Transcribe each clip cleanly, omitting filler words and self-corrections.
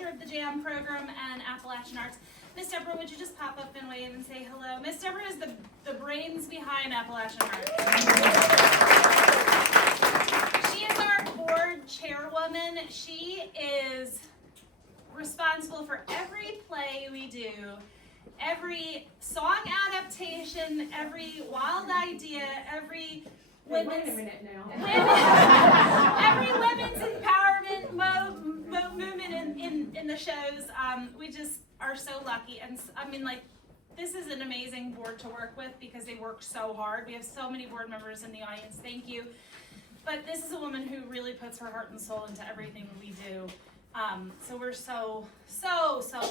Director of the JAM program and Appalachian Arts. Miss Deborah, would you just pop up and wave and say hello? Miss Deborah is the brains behind Appalachian Arts. She is our board chairwoman. She is responsible for every play we do, every song adaptation, every wild idea, every women's, wait a minute now. every women's empowerment movement in the shows. We just are so lucky, and I mean, like, this is an amazing board to work with because they work so hard. We have so many board members in the audience. Thank you. But this is a woman who really puts her heart and soul into everything we do. So we're so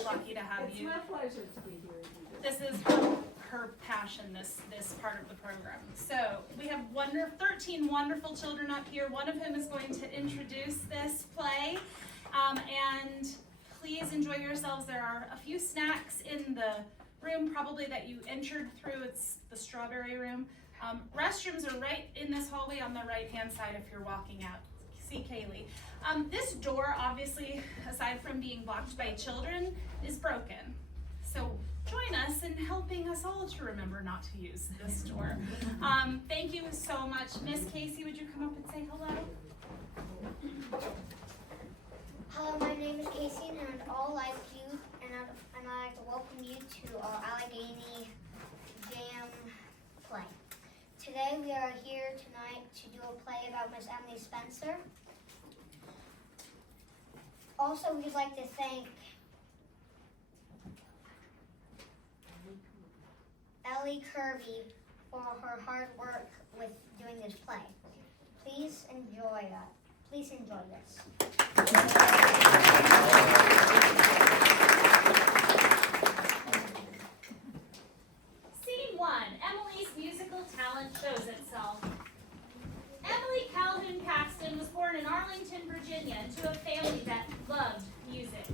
lucky to have you. It's my pleasure to be here. This is her passion, this part of the program. So we have 13 wonderful children up here, one of whom is going to introduce this play. And please enjoy yourselves. There are a few snacks in the room probably that you entered through. It's the strawberry room. Restrooms are right in this hallway on the right-hand side if you're walking out. See Kaylee. This door, obviously, aside from being blocked by children, is broken. So join us in helping us all to remember not to use this door. Thank you so much. Miss Casey, would you come up and say hello? Hello, my name is Casey, and I'd all like you, and I'd like to welcome you to our Alleghany JAM play. Today we are here tonight to do a play about Miss Emily Spencer. Also, we'd like to thank Ellie Kirby for her hard work with doing this play. Please enjoy that. Please enjoy this. Scene 1, Emily's musical talent shows itself. Emily Calhoun Paxton was born in Arlington, Virginia, into a family that loved music.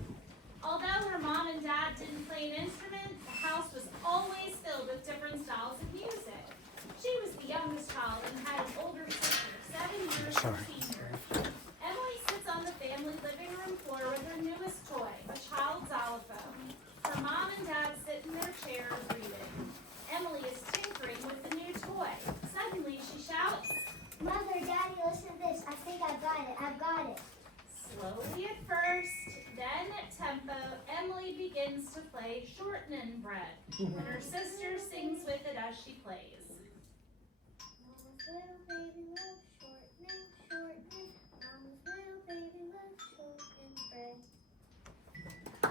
Although her mom and dad didn't play an instrument, the house was always filled with different styles of music. She was the youngest child and had an older sister, 7 years her senior. Emily sits on the family living room floor with her newest toy, a child's xylophone. Her mom and dad sit in their chairs reading. Emily is tinkering with the new toy. Suddenly she shouts, Mother, Daddy, listen to this. I think I've got it. I've got it. Slowly at first, then at tempo, Emily begins to play Shortening Bread, and her sister sings with it as she plays. Mama's little baby loves shortening, shortening. Mama's little baby loves shortening bread.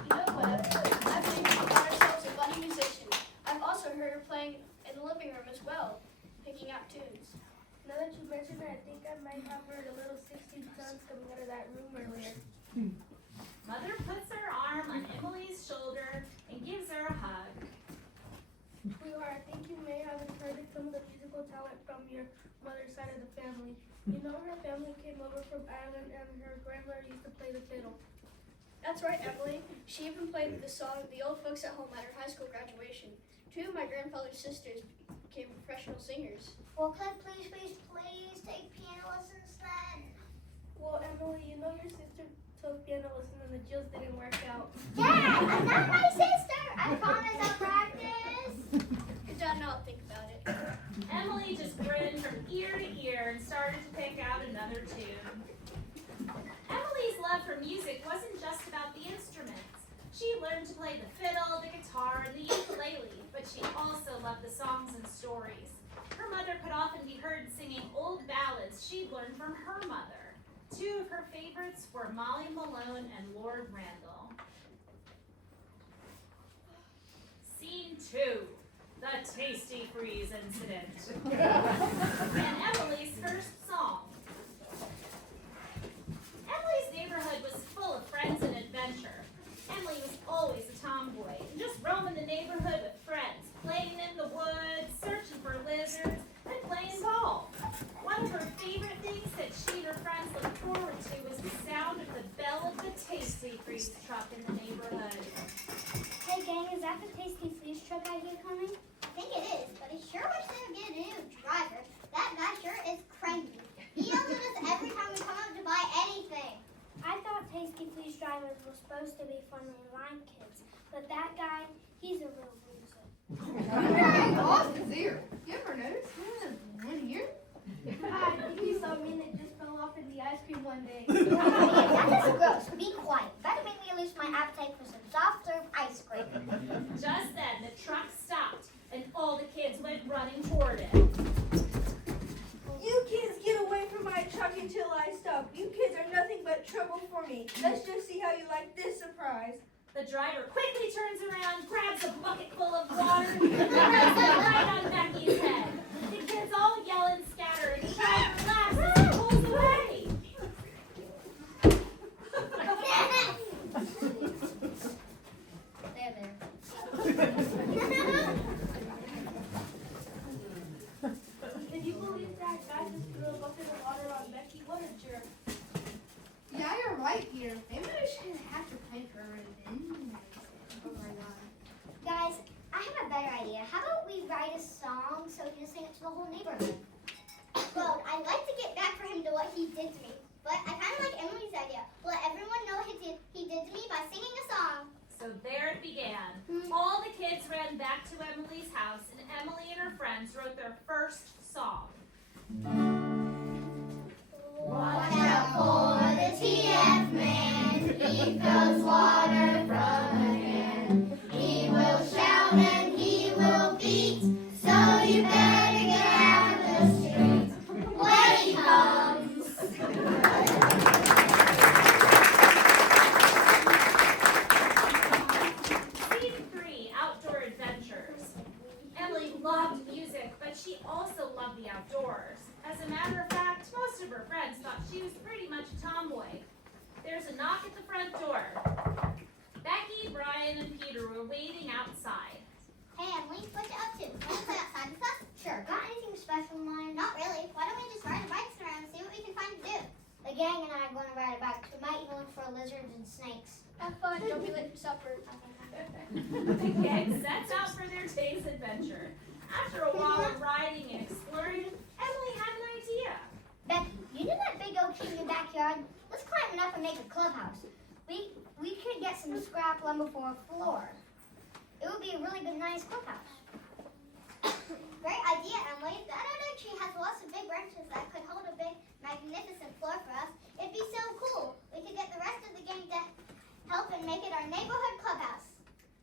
You know what? I think we got ourselves a funny musician. I've also heard her playing in the living room as well, picking out tunes. Now that you mention it, I think I might have heard a little 16 tones coming out of that room earlier. Mother puts her arm on Emily's shoulder and gives her a hug. Sweetheart, I think you may have inherited some of the musical talent from your mother's side of the family. You know, her family came over from Ireland and her grandmother used to play the fiddle. That's right, Emily. She even played the song The Old Folks at Home at her high school graduation. 2 of my grandfather's sisters became professional singers. Well, could I please take piano lessons then? Well, Emily, you know your sister took piano lessons and the Jills didn't work out. Dad, I'm not my sister. I promise I'll practice. Good job, now I'll think about it. Emily just grinned from ear to ear and started to pick out another tune. Emily's love for music wasn't just about the instruments. She learned to play the fiddle, the guitar, and the ukulele, but she also loved the songs and stories. Her mother could often be heard singing old ballads she'd learned from her mother. 2 of her favorites were Molly Malone and Lord Randall. Scene 2, the Tasty Freeze incident. And Emily's first song. Emily's neighborhood was full of friends and adventure. Emily was always a tomboy, just roaming the neighborhood with friends, playing in the woods, searching for lizards, and playing ball. One of her favorite things that she and her friends looked forward to was the sound of the bell of the Tasty Freeze truck in the neighborhood. Hey gang, is that the Tasty Freeze truck I hear coming? I think it is, but I sure wish they would get a new driver. That guy sure but that guy, he's a real loser. Hey, Austin's here. You ever notice one here? I think he saw me and it just fell off in the ice cream one day. That is gross. Be quiet. Better make me lose my appetite for some soft serve ice cream. Just then, the truck stopped, and all the kids went running toward it. You kids get away from my truck until I stop. You kids are nothing but trouble for me. Let's just see how you like this surprise. The driver quickly turns around, grabs a bucket full of water, and throws it right on Becky's head. The kids all yell and scatter, and the driver laughs as he pulls away. Can you believe that guy just threw a bucket of water on Becky? What a jerk. Yeah, you're right here. Maybe we should have to pay for everything. Oh my god. Guys, I have a better idea. How about we write a song so we can sing it to the whole neighborhood? Well, I'd like to get back for him to what he did to me, but I kind of like Emily's idea. Let everyone know what he did to me by singing a song. So there it began. All the kids ran back to Emily's house, and Emily and her friends wrote their first song. Watch out for the TF man. He throws water from a can. He will shout and he will beat. So you better get out of the street when he comes. Scene 3, Outdoor Adventures. Emily loved music, but she also loved the outdoors. As a matter of fact, most of her friends thought she was pretty much a tomboy. There's a knock at the front door. Becky, Brian, and Peter were waiting outside. Hey Emily, what you up to? Want to play outside with us? Sure. Got anything special in mind? Not really. Why don't we just ride our bikes around and see what we can find to do? The gang and I are going to ride a bike. We might even look for lizards and snakes. Have fun. Don't be late for supper. The gang sets out for their day's adventure. After a while of riding and exploring, Emily had an idea. Becky, you know that big oak tree in the backyard? Let's climb it up and make a clubhouse. We could get some scrap lumber for a floor. It would be a really good, nice clubhouse. Great idea, Emily. That other tree has lots of big branches that could hold a big, magnificent floor for us. It'd be so cool. We could get the rest of the gang to help and make it our neighborhood clubhouse.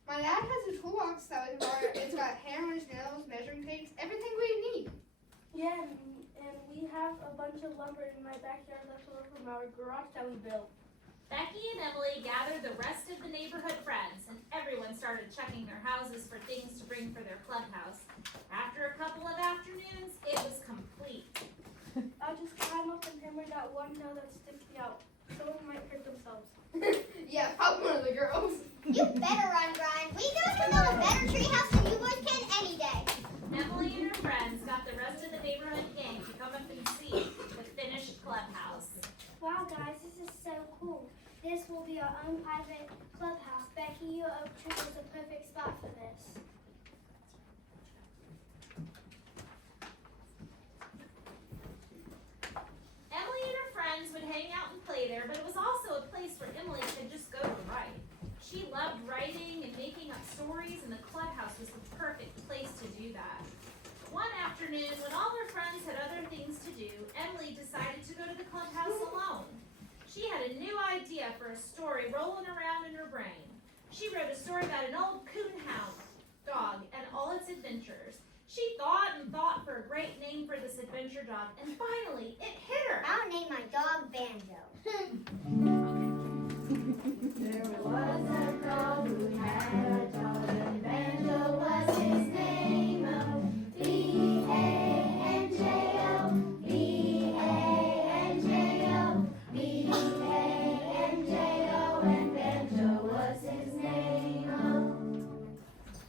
My dad has a toolbox that we can borrow. It's got hammers, nails, measuring tapes, everything we need. Yeah, and we have a bunch of lumber in my backyard left over from our garage that we built. Becky and Emily gathered the rest of the neighborhood friends, and everyone started checking their houses for things to bring for their clubhouse. After a couple of afternoons, it was complete. I'll just climb up and hammer that one nail that's sticking out. Someone might hurt themselves. Yeah, probably one of the girls. You better run, Brian. We girls can build a better treehouse than you boys can any day. Emily and her friends got the rest of the neighborhood gang to come up and see the finished clubhouse. Wow, guys, this is so cool. This will be our own private clubhouse. Becky, your oak tree is a perfect spot for this. Emily and her friends would hang out and play there, but it was also a place where Emily could just go to write. She loved writing and making up stories, and the clubhouse was the perfect place to do that. One afternoon, when all her friends had other things to do, Emily decided to go to the clubhouse alone. She had a new idea for a story rolling around in her brain. She wrote a story about an old coonhound dog and all its adventures. She thought and thought for a great name for this adventure dog, and finally, it hit her. I'll name my dog Banjo. There was a dog who had a dog, and Banjo was his name. B-A-N-J-O, B-A-N-J-O, B-A-N-J-O, and Banjo was his name.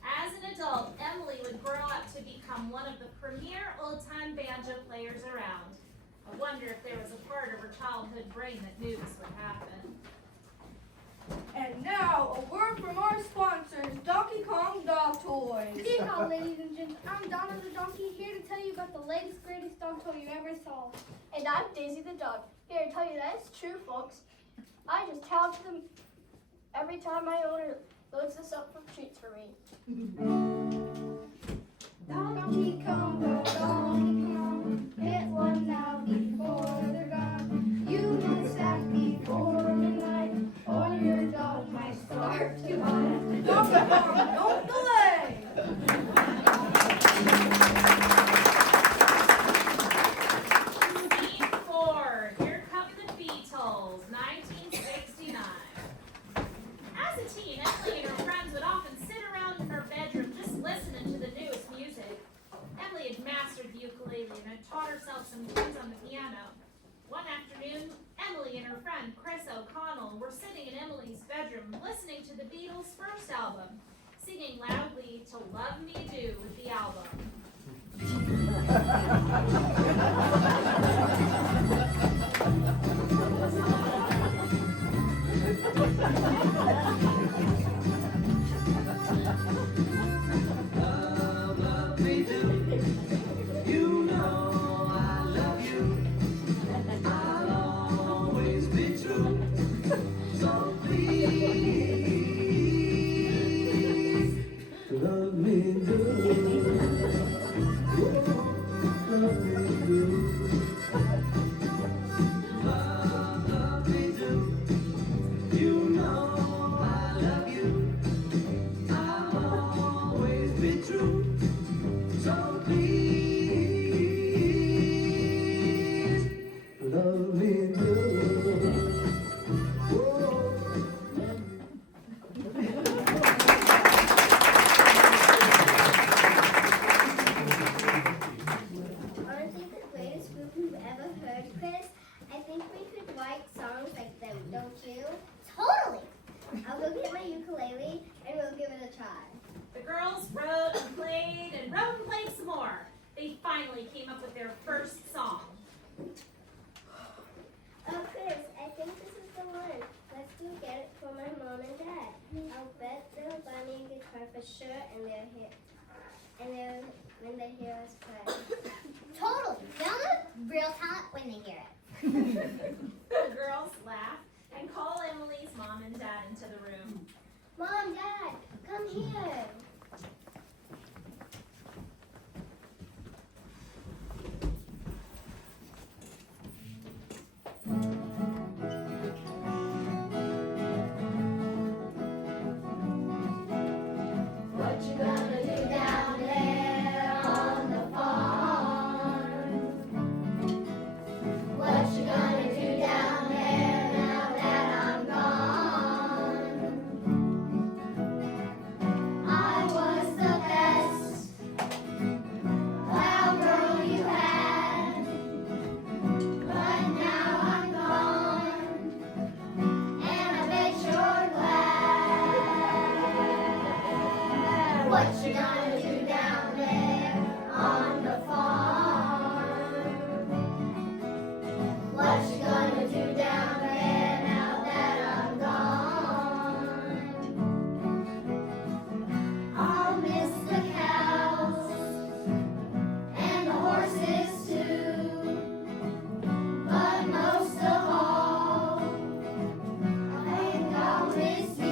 As an adult, Emily would grow up to become one of the premier old-time banjo players around. I wonder if there was a part of her childhood brain that knew this would happen. And now, a word from our sponsors, Donkey Kong Dog Toys. Yeehaw, ladies and gents. I'm Donna the Donkey, here to tell you about the latest, greatest dog toy you ever saw. And I'm Daisy the dog. Here to tell you that it's true, folks. I just challenge them every time I own loads this up for treats for me. Donkey Kong, get one now before they're gone. You must act before midnight, or your dog might start to hunt. Donkey Kong, don't delay! Scene 4, Here Come the Beatles, 1969. As a teen, Emily and her friends would often sit around in her bedroom just listening to the newest music. Emily had mastered the ukulele and had taught herself some tunes on the piano. One afternoon, Emily and her friend Chris O'Connell were sitting in Emily's bedroom listening to the Beatles' first album, singing loudly to Love Me Do with the album. Love me do. You know I love you. I'll always be true. So please love me do. Love me do. Love me do. You know I love you. I'll always be true. So please love me do. Aren't they the greatest group you've ever heard, Chris? I think we could write songs like them, don't you? Totally! I'll go get my ukulele and we'll give it a try. The girls wrote and played some more. They finally came up with their first song. Oh, Chris, I think this is the one. Let's go get it for my mom and dad. I'll bet they'll buy me a guitar for sure, and when they hear us play. Totally! They'll know real talent when they hear it. The girls laughed and called Emily's mom and dad into the room. Mom, Dad, come here. What you gonna do down there on the farm? What you gonna do down there now that I'm gone? I was the best cowgirl you had, but now I'm gone, and I bet you're glad. What you gonna do down there on the farm? What you gonna do down there now that I'm gone? I'll miss the cows and the horses too, but most of all, I think I'll miss you.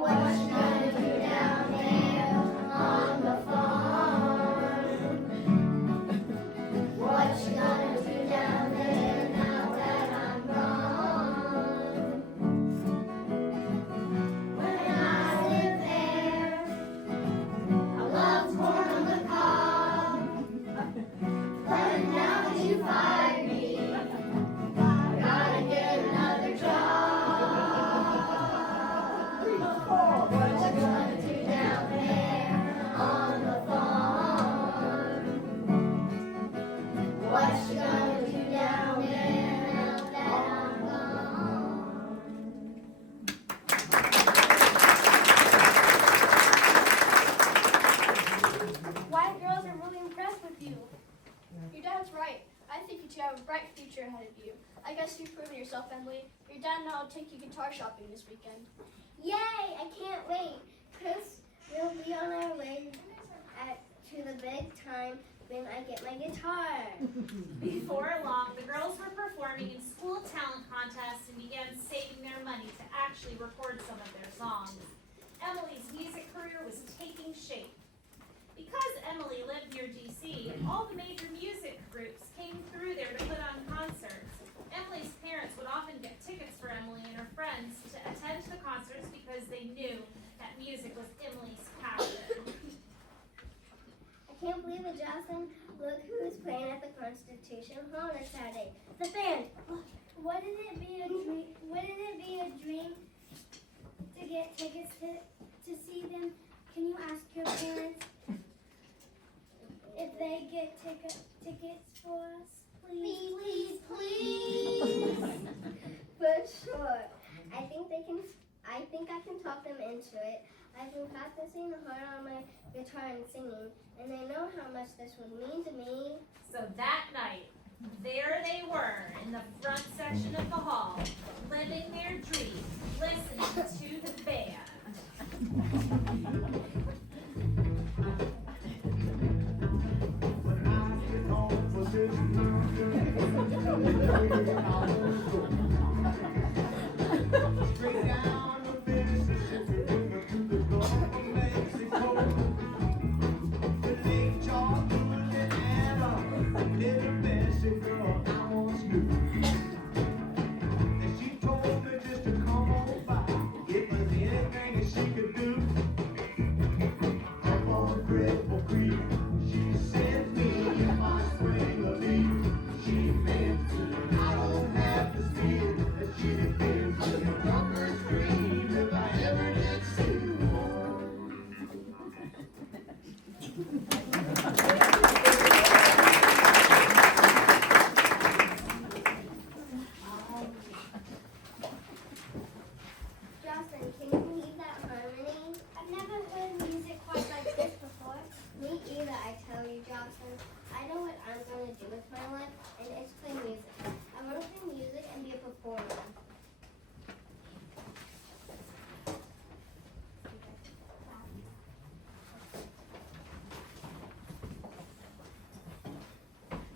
What you gonna do down there on the farm? What you gonna do down there now that I'm gone? When I lived there, I loved corn on the cob, but now that you fired me, I gotta get another job. What you gonna do down there on the farm? What you gonna do down there now that I'm gone? White girls are really impressed with you. Your dad's right. I think you two have a bright future ahead of you. I guess you've proven yourself, Emily. Your dad and I will take you guitar shopping this weekend. Yay! I can't wait. Chris, we'll be on our way to the big time when I get my guitar. Before long, the girls were performing in school talent contests and began actually record some of their songs. Emily's music career was taking shape. Because Emily lived near DC, all the major music groups came through there to put on concerts. Emily's parents would often get tickets for Emily and her friends to attend the concerts because they knew that music was Emily's passion. I can't believe it, Jocelyn. Look who's playing at the Constitution Hall on Saturday. The band. Wouldn't it be a dream to get tickets to see them? Can you ask your parents if they get tickets for us? Please. For sure. I think I can talk them into it. I've been practicing hard on my guitar and singing, and I know how much this would mean to me. So that night, there they were in the front section of the hall, living their dream, listening to the band. Straight down the Mississippi River to the Gulf of Mexico. The Lake Charles, Louisiana, little Bessie girl I once knew. And she told me just to come on by if there's anything that she could do. Up on Cripple Creek, she sent me my swing of leaf. She meant to, I don't have to see it, that she depends on the darkest dream if I ever did see one. Jocelyn, can you believe that harmony? I've never heard music quite like this before. Me either, I tell you, Jocelyn. I know what I'm going to do with my life, and it's play music. I want to play music and be a performer.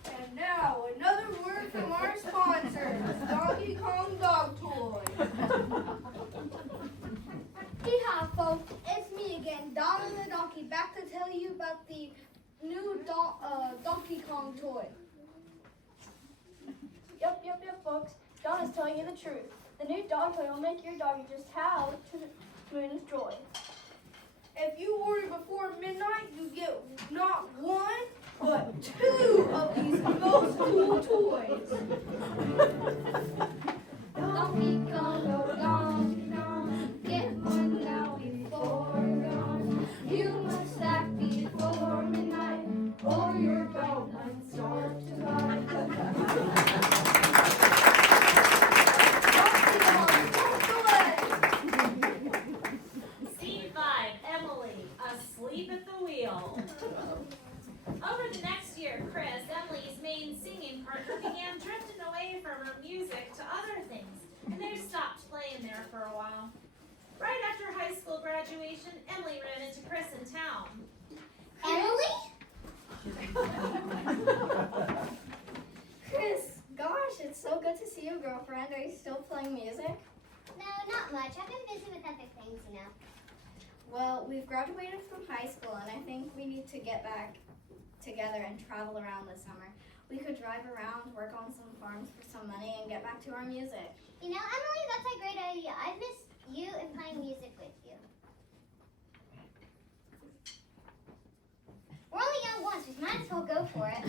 And now, another word from our sponsors, Donkey Kong Dog Toy. Hee-haw, folks, it's me again, Donna the Donkey, back to tell you about the new Donkey Kong toy. Yep, folks, Donna's telling you the truth. The new dog toy will make your doggy just howl to enjoy. If you order before midnight, you get not one, but two of these most cool toys. Donkey Kong, oh Donkey Kong, get one now before you're gone. You must act before midnight, or your dog might start to bite. Donkey Kong, don't delay! Scene 5, Emily, asleep at the wheel. Over the next year, Chris, Emily's main singing partner, began drifting away from her music to other things, and they stopped playing there for a while. Right after high school graduation, Emily ran into Chris in town. Emily? Chris, gosh, it's so good to see you, girlfriend. Are you still playing music? No, not much. I've been busy with other things, you know. Well, we've graduated from high school, and I think we need to get back together and travel around this summer. We could drive around, work on some farms for some money, and get back to our music. You know, Emily, that's a great idea. I miss you and playing music with you. We're only young once, we might as well go for it.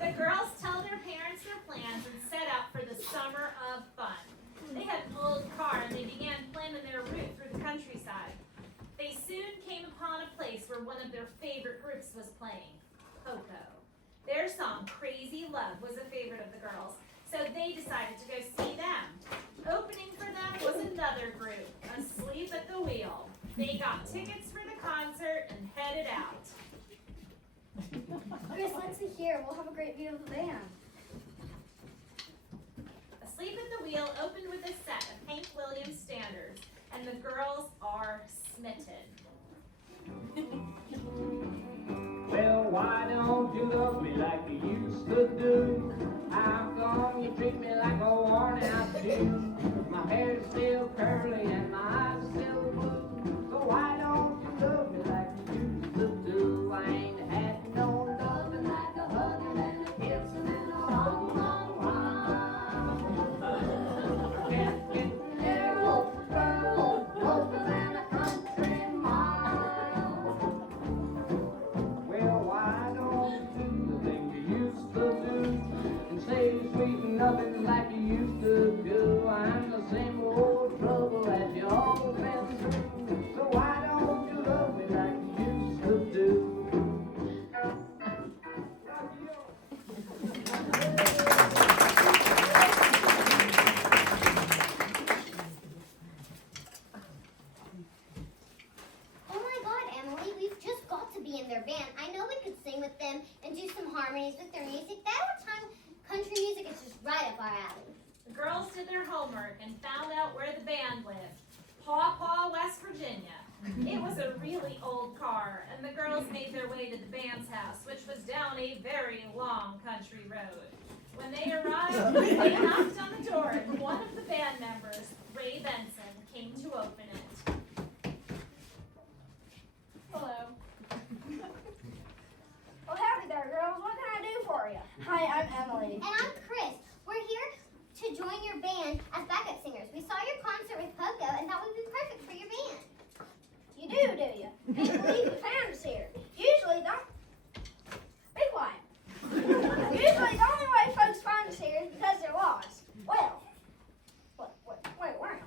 The girls tell their parents their plans and set out for the summer of fun. They had an old car and they began planning their route through the countryside. They soon came upon a place where one of their favorite groups was playing, Coco. Their song, Crazy Love, was a favorite of the girls, so they decided to go see them. Opening for them was another group, Asleep at the Wheel. They got tickets for the concert and headed out. Chris, let's see here. We'll have a great view of the band. Asleep at the Wheel opened with a set of Hank Williams standards, and the girls are smitten. Well, why don't you love me like you used to do? How come you treat me like a worn out shoe? My hair's still harmonies with their music. That time, country music is just right up our alley. The girls did their homework and found out where the band lived. Paw Paw, West Virginia. It was a really old car, and the girls made their way to the band's house, which was down a very long country road. When they arrived, they knocked on the door, and one of the band members, Ray Benson, came to open it. Hello. Well, howdy there, girls. What can I do for you? Hi, I'm Emily. And I'm Chris. We're here to join your band as backup singers. We saw your concert with Pogo and thought we'd be perfect for your band. You do you? Can't believe you found us here. Usually, don't... Be quiet. Usually, the only way folks find us here is because they're lost. Well, wait around.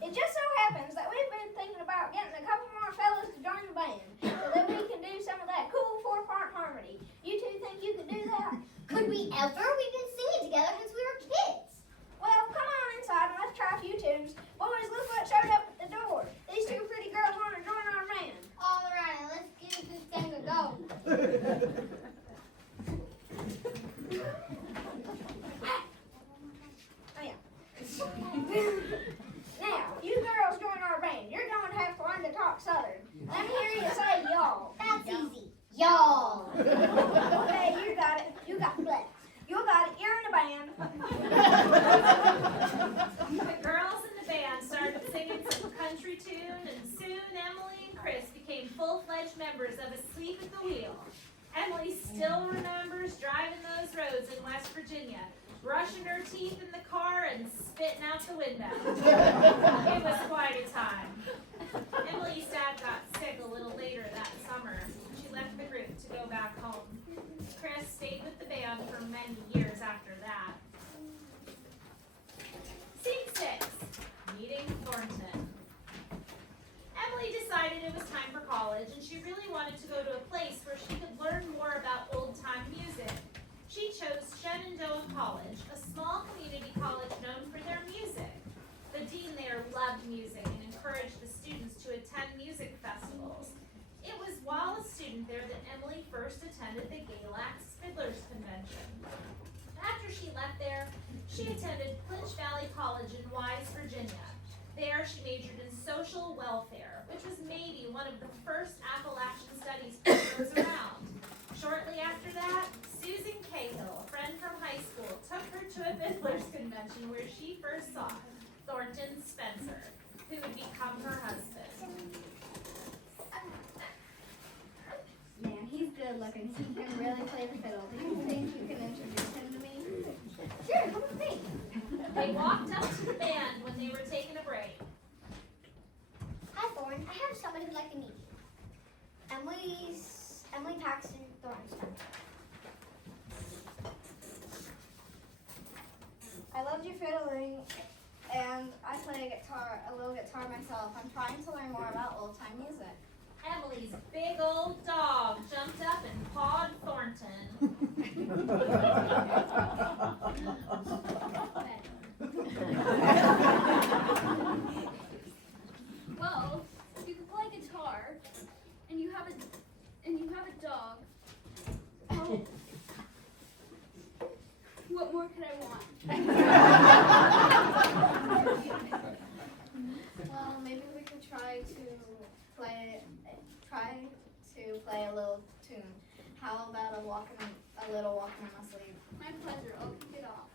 It just so happens that we've been thinking about getting a couple more fellas to join the band so that we can do some of that cool 4-part harmony. You two think you could do that? Could we ever? We've been singing together since we were kids. Well, come on inside and let's try a few tunes. Boys, look what showed up at the door. These two pretty girls want to join our band. All right, let's give this thing a go. Oh, yeah. Now, you girls join our band. You're going to have to learn to talk Southern. Let me hear you say y'all. That's easy. Y'all. Okay, you got it. You got it. You got it. You're in the band. The girls in the band started singing some country tune, and soon Emily and Chris became full-fledged members of Asleep at the Wheel. Emily still remembers driving those roads in West Virginia, brushing her teeth in the car and spitting out the window. It was quite a time. Emily's dad got sick a little later that summer. She left the group to go back home. Chris stayed with the band for many years after that. Scene 6, Meeting Thornton. Emily decided it was time for college, and she really wanted to go to a place where she could learn more about old-time music. She chose Shenandoah College, a small community college known for their music. The dean there loved music and encouraged the students to attend music festivals. It was while a student there that Emily first attended the Galax Fiddlers Convention. After she left there, she attended Clinch Valley College in Wise, Virginia. There, she majored in social welfare, which was maybe one of the first Appalachian studies programs around. Shortly after that, Susan Cahill, a friend from high school, took her to a Fiddlers Convention where she first saw Thornton Spencer, who would become her husband. Man, he's good looking. He can really play the fiddle. Do you think you can introduce him to me? Sure, come with me. They walked up to the band when they were taking a break. Hi, Thorn. I have somebody who'd like to meet you. Emily Paxton Thornton. I loved your fiddling, and I play a little guitar myself. I'm trying to learn more about old-time music. Emily's big old dog jumped up and pawed Thornton. Well, you can play guitar, and you have a dog. Oh. What more could I want? Well, maybe we could try to play a little tune. How about a little walking in my sleep? My pleasure. I'll kick it off.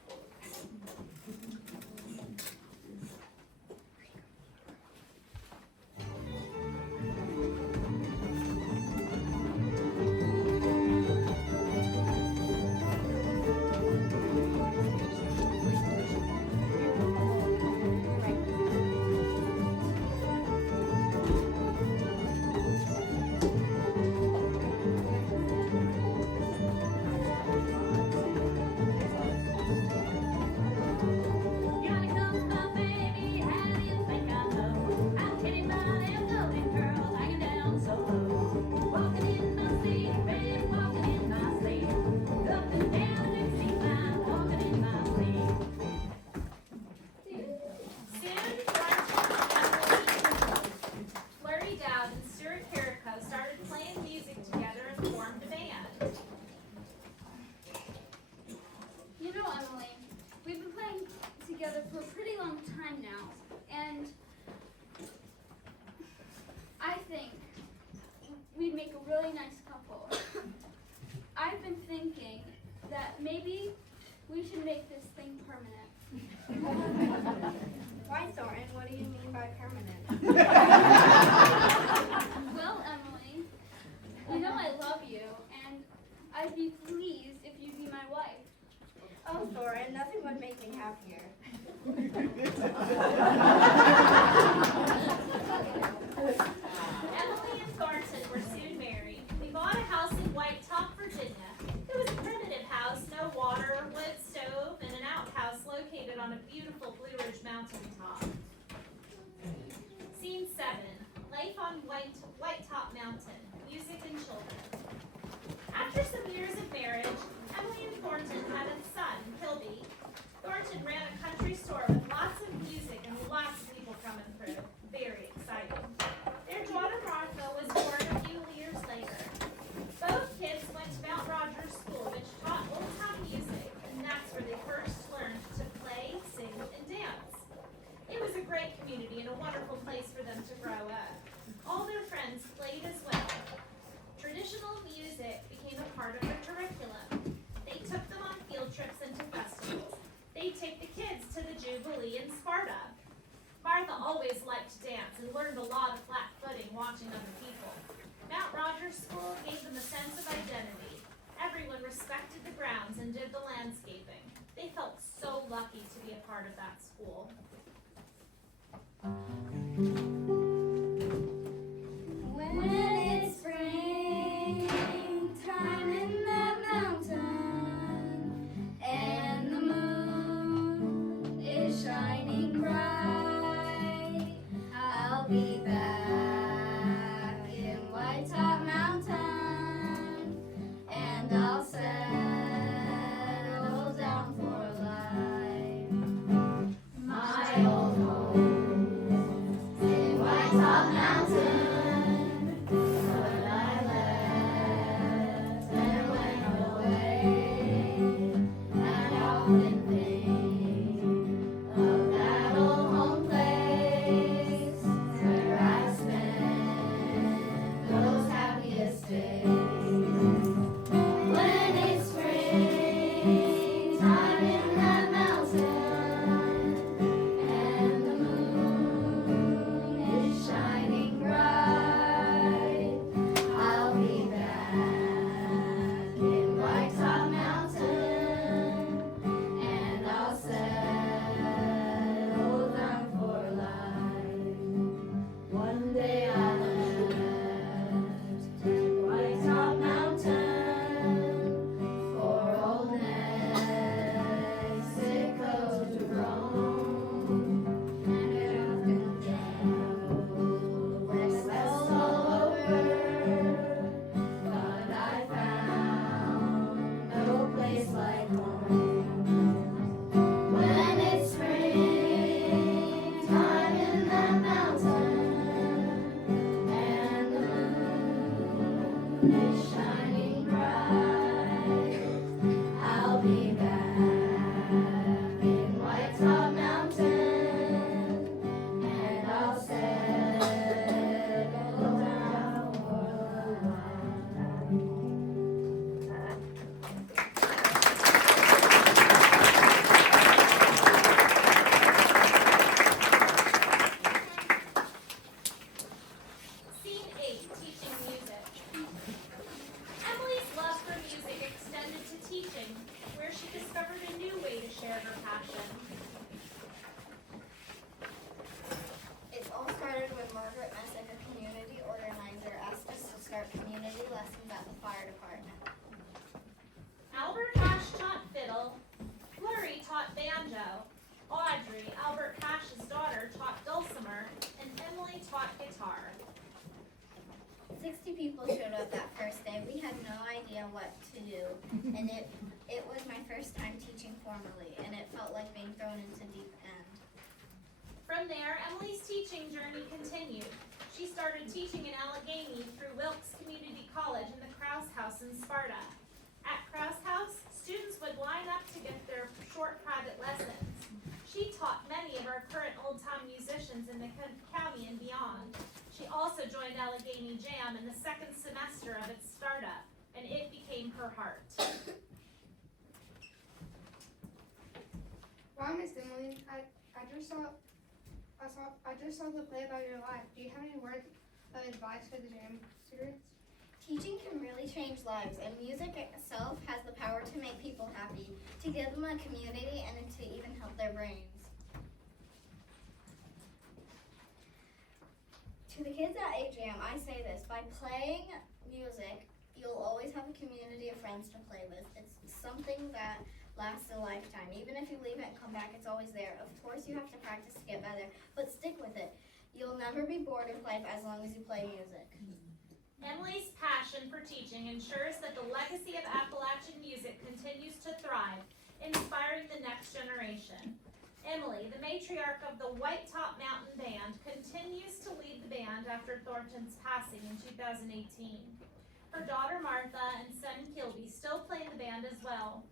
for a pretty long time now, and I think we'd make a really nice couple. I've been thinking that maybe we should make this thing permanent. Why, Thornton? What do you mean by permanent? Well, Emily, you know I love you, and I'd be pleased if you'd be my wife. Oh, Thornton, nothing would make me happier. Emily and Thornton were soon married. We bought a house in Whitetop, Virginia. It was a primitive house, no water or wood stove, and an outhouse located on a beautiful Blue Ridge mountain top. Scene 7. Life on Whitetop Mountain. Music and children. After some years of marriage, Emily and Thornton had a son, Kilby. Thornton ran a country store with lots of music and lots of people coming through. Very exciting. Their daughter Martha was born a few years later. Both kids went to Mount Rogers School, which taught old-time music, and that's where they first learned to play, sing, and dance. It was a great community and a wonderful place for them to grow up. All their friends played as well. Traditional music became a part of their curriculum. They took them on field trips and to festivals. They'd take the kids to the Jubilee in Sparta. Martha always liked to dance and learned a lot of flat-footing watching other people. Mount Rogers School gave them a sense of identity. Everyone respected the grounds and did the landscaping. They felt so lucky to be a part of that school. When it's spring time in the mountain and the moon is shining bright, I'll be back in Whitetop Mountain and I'll settle down for life. My old home in Whitetop Mountain. banjo. Audrey, Albert Cash's daughter, taught dulcimer, and Emily taught guitar. 60 people showed up that first day. We had no idea what to do, and it was my first time teaching formally, and it felt like being thrown into deep end. From there, Emily's teaching journey continued. She started teaching in Alleghany through Wilkes Community College and the Krause House in Sparta. At Krause House, students would line up to get their short private lessons. She taught Alleghany JAM in the second semester of its startup, and it became her heart. Wow, Miss Emily, I just saw the play about your life. Do you have any words of advice for the jam students? Teaching can really change lives, and music itself has the power to make people happy, to give them a community, and to even help their brains. To the kids at AJAM, I say this: by playing music, you'll always have a community of friends to play with. It's something that lasts a lifetime. Even if you leave it and come back, it's always there. Of course, you have to practice to get better, but stick with it. You'll never be bored of life as long as you play music. Emily's passion for teaching ensures that the legacy of Appalachian music continues to thrive, inspiring the next generation. Emily, the matriarch of the Whitetop Mountain Band, continues to lead the band after Thornton's passing in 2018. Her daughter Martha and son Kilby still play in the band as well.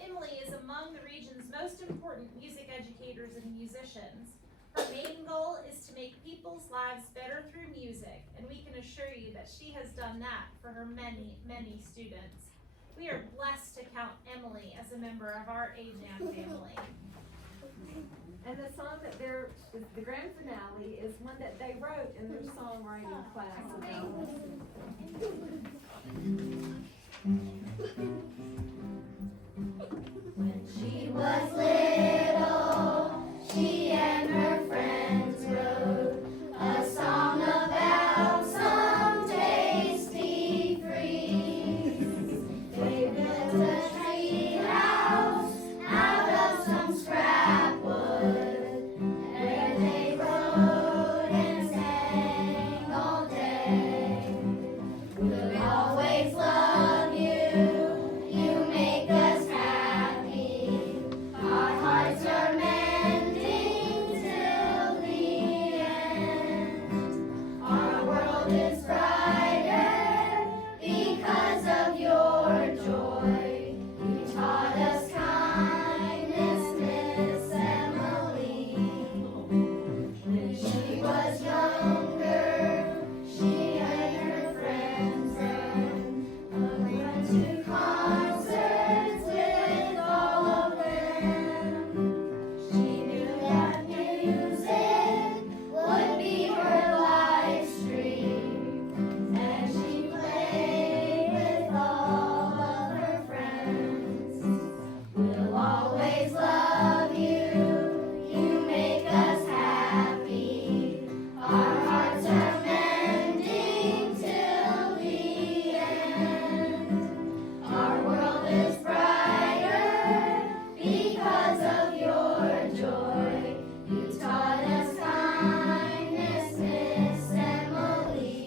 Emily is among the region's most important music educators and musicians. Her main goal is to make people's lives better through music, and we can assure you that she has done that for her many, many students. We are blessed to count Emily as a member of our AJAM family. And the song that the grand finale is one that they wrote in their songwriting class. When she was little, she and her friends wrote a song about some tasty freeze. They built a tree house out of some scrap wood, and they wrote and sang all day. We'll always love you, you make us happy. Our hearts are mending till the end. Our world is brighter because of your joy. You taught us kindness, Miss Emily. When she was younger, she and her friends went to concerts with all of them. She knew that music would be her life stream, and she played with all of her friends. We'll always love you, you make us happy. Our hearts are mending till the end. Our world is brighter because of your joy. You taught us kindness, Miss Emily.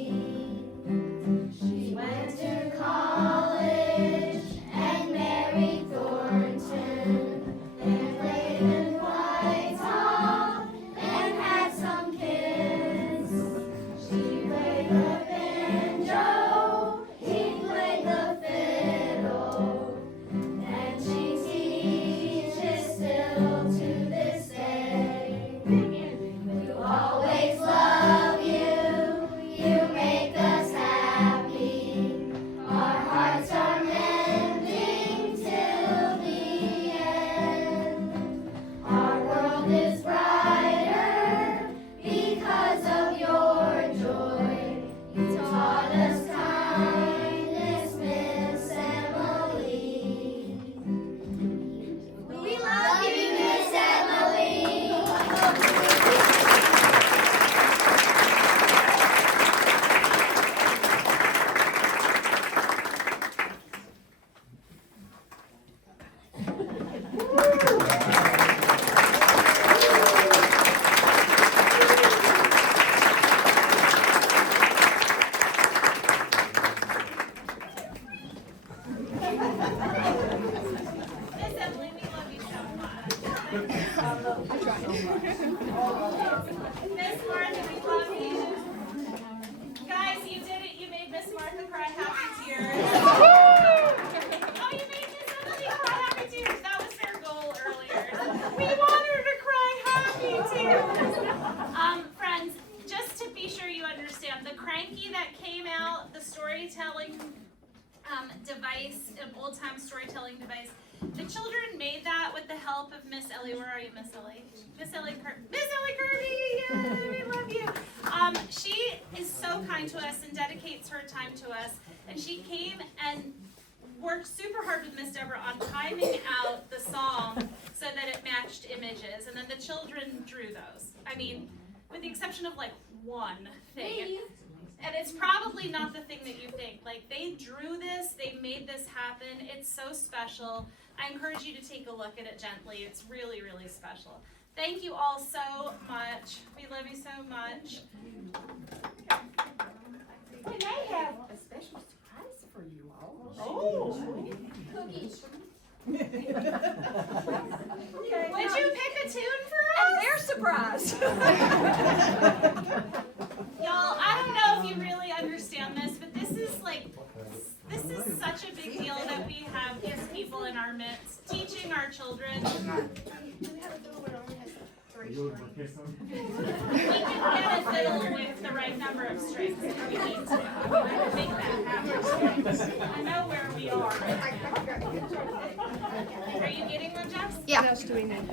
She went to college and married Thornton, then played in Whitetop and had some kids. She played the banjo, he played the fiddle, and she teaches still to this day. We'll always love you, you make us happy. Our hearts are mending till the end. Our world is brighter because of your joy. You taught us kindness, Miss Emily. We love you, Miss Emily. Miss Emily, we love you so much. Miss Martha, we love you. Guys, you did it. You made Miss Martha cry happy tears. Oh, you made Miss Emily cry happy tears. That was their goal earlier. We want her to cry happy tears. Friends, just to be sure you understand, the cranky that came device, an old-time storytelling device. The children made that with the help of Miss Ellie. Where are you, Miss Ellie? Miss Ellie Kirby! Yay, we love you. She is so kind to us and dedicates her time to us. And she came and worked super hard with Miss Deborah on timing out the song so that it matched images. And then the children drew those. I mean, with the exception of like one thing. And it's probably not the thing that you think. Like, they drew this, they made this happen. It's so special. I encourage you to take a look at it gently. It's really, really special. Thank you all so much. We love you so much. We may have a special surprise for you all. Oh. Cookies. Did you pick a tune for us? And they're surprised. Y'all, I don't know if you really understand this, but this is such a big deal that we have these people in our midst teaching our children. We can get a fiddle with the right number of strings if we need to. Make that happen. I know where we are right now. Are you getting one, Jess? Yeah. What else do we need?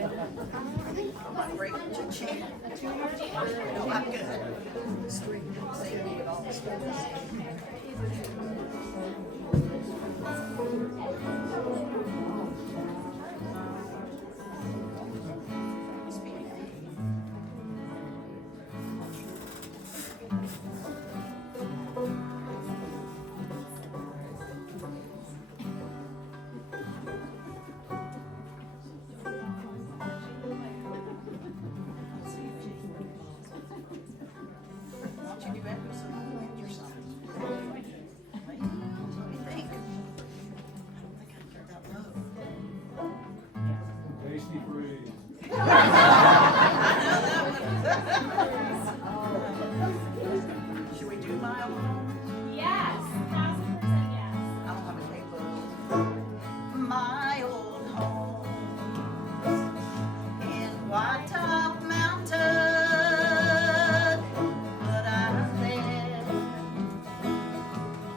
Tasty freeze. Should we do my own? Yes, 1000% yes. I don't have a table. My old home in Whitetop Mountain, but I left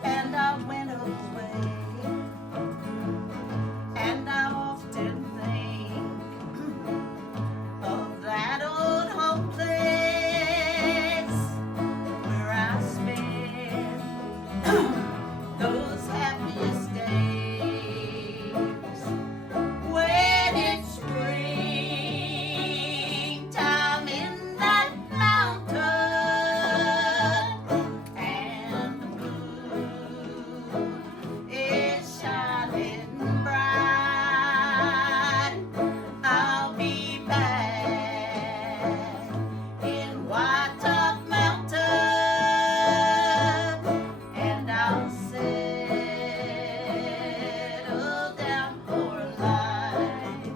and I went away, and I often think of that old home place where I spent those happiest days. When it's springtime in that mountain and the moon is shining bright, I'll be back in Whitetop Mountain, and I'll settle down for life.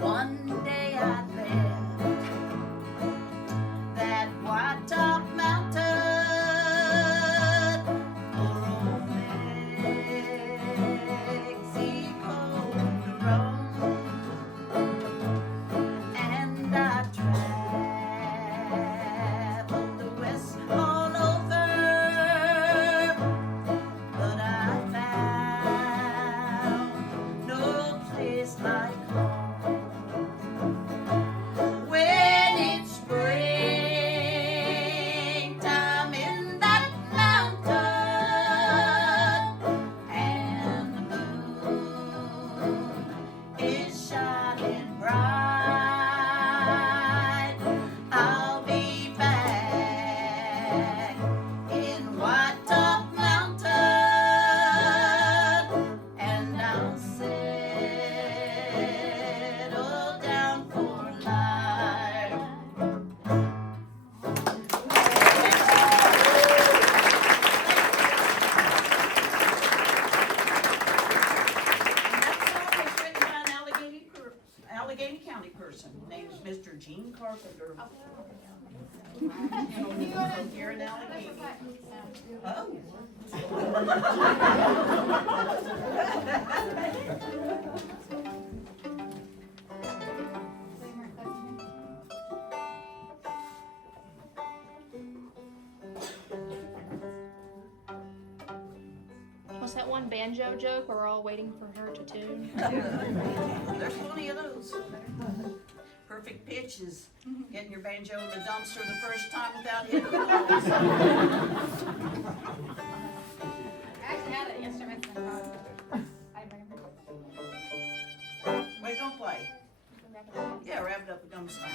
One day I left that Whitetop Mountain for old Mexico to roam, and I traveled the West all over, but I found no place like home. When it's springtime in that mountain and the moon is shining bright, I'll be back in Whitetop Mountain, and I'll settle down for life. That song was written by an Alleghany County person named Mr. Gene Carpenter. Here in Alleghany. Oh. What's that one banjo joke where we're all waiting for her to tune? There's plenty of those. Perfect pitch is getting your banjo in the dumpster the first time without hitting the walls. I actually had an instrument in the car. I remember. What are you gonna play? Yeah, wrap it up and come sit down.